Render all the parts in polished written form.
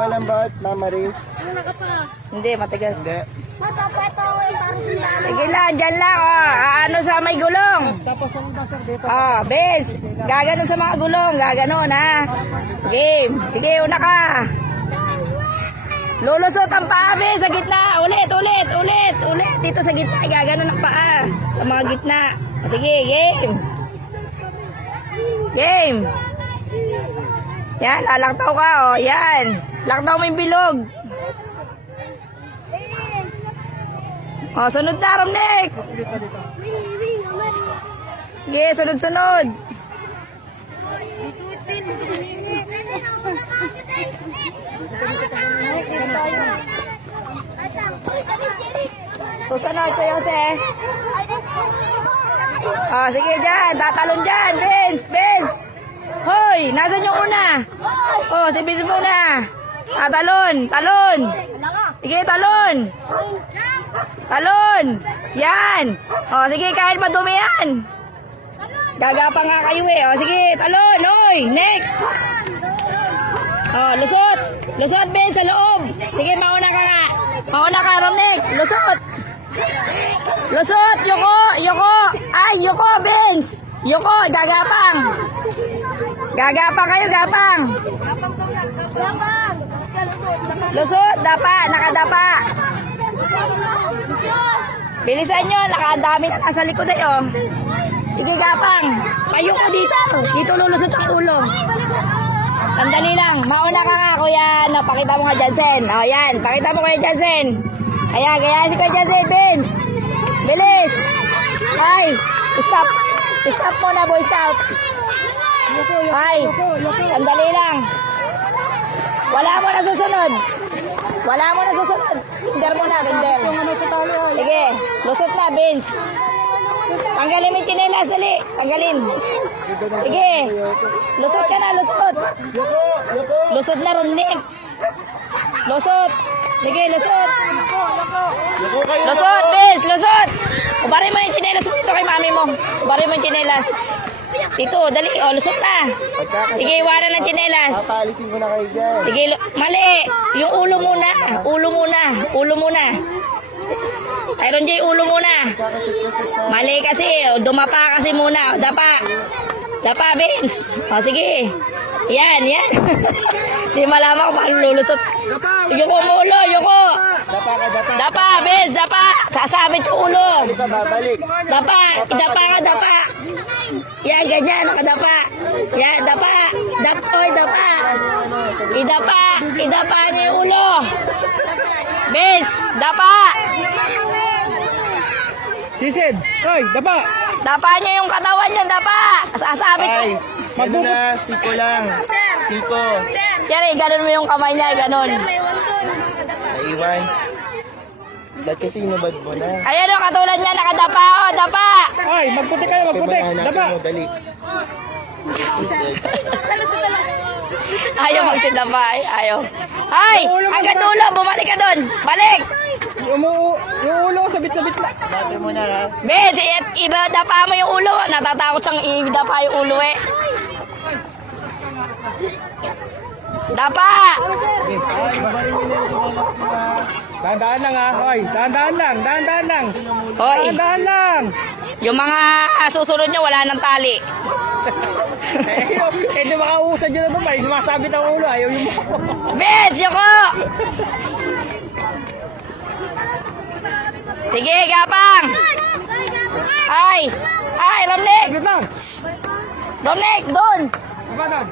malambot, Mamaris. Hindi, matigas. Hindi. Sige lang, dyan lang. Oh. Ano sa may gulong? Oh, bes. Gaganon sa mga gulong. Gaganon, ha? Game. Sige, una ka. Lulusot ang paa, bes, sa gitna. Ulit. Dito sa gitna. Gaganon ang paa. Sa mga gitna. Sige, game. Game. Yan, alaktaw ka, oh. Yan. Laktaw mo yung bilog. Oh, sunod na, Romnek. Sige, sunod. Susunod ko, Jose. Oh, sige dyan. Tatalon dyan. Vince. Hoy, nasan yung una? Oh, si Vince muna. Talon. Sige, talon. Yan. Oh, sige, kahit madumi yan. Gagapa nga kayo eh. Oh, sige, talon. Hoy, next. Oh, lusot, Ben, sa loob. Sige, mauna ka nga. Mauna ka, Romnek. Lusot, Yoko. Ay, Yoko, Benz. Yoko, gagapang. Kayo, gapang. Lusot, nakadapa. Bilisan nyo, nakadami na nasa likod ay, oh. Sige, gapang. Payo ko dito. Dito lulusot ang ulo. Sandali lang. Mauna ka nga, kuya. No, pakita mo nga, Jansen. O, yan. Pakita mo, kuya Jansen. Ayan, kaya si kuya Jansen, Vince. Bilis. Ay, stop. Stop muna, boy, stop. Ay, sandali lang. Wala mo na susunod. Binder mo na, binder. Sige, lusot na, Vince. Tanggalin mo yung tsinelas, dali. Tanggalin. Sige. Lusot ka na, lusot. Lusot na, Romnek. Lusot. Sige, lusot. Lusot, Vince, lusot. Ubarin mo yung tsinelas mo dito kay mami mo. Ubarin mo yung tsinelas. Dito, dali. O, lusot na. Sige, iwanan ng tsinelas. Papalisin ko na kayo dyan. Sige, mali. Yung ulo muna. Iron J, ulo muna. Mali kasi. Dumapa kasi muna. Dapa, Vince. O, sige. Yan. Hindi malaman kung paano lulusot. Yoko mo ulo, Yoko. Dapa, Vince, dapa. Sasabit yung ulo. Dapa. Yan, ganyan, nakadapa. Yan, dapa. Idapa niya yung ulo. Vince, dapa. Sisid! Hoy, dapa! Dapa niya yung katawan niya, dapa. Sasabit Ay, yung... ano na, siko lang. Siko. Cherry, ganun mo yung kamay niya, ganun. Naiwan. Ba't kasi inubad mo na? Ayan o, katulad niya, nakadapa. O, dapa. Ay, magputi kayo, magputi. Dapa. Dali. Ayaw magsidapa, ayaw. Ay, hanggang dulo, bumalik ka dun. Balik. Yung ulo, sabit-sabit lang. Dati mo na ha. Bez, iba dapa mo yung ulo. Natatakot siyang idapa yung ulo eh. Dapa. Dahan-dahan lang ha. Hoy, dahan-dahan lang. Hoy, Dahan-dahan lang. yung mga susunod nyo, wala nang tali. Di makausad yun na ito, may sumasabit ang ulo. Ayaw yung mukha. Bez, Yoko. Sige, gapang. Ay, Romnek. Saglit lang. Romnek, doon. Diba doon?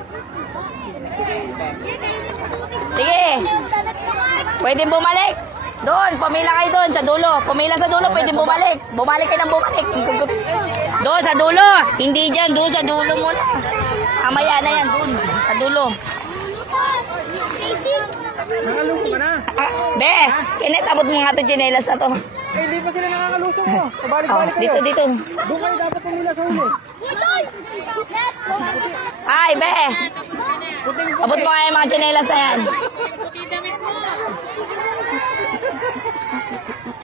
Sige. Pwede bumalik. Doon, pumila kayo doon sa dulo. Pumila sa dulo, pwede bumalik. Bumalik kayo ng bumalik. Doon sa dulo. Hindi dyan, doon sa dulo muna. Amaya na yan, doon. Sa dulo. Nakaluso ka na. Be, Kenneth, abot mo nga ito chinelas na to. Hindi pa sila nakakaluso mo. Oh, Pabalik-balik kayo. dito. Doon kayo dapat pumila sa ulo. Ay, be. Abot mo nga yung mga chinelas na yan.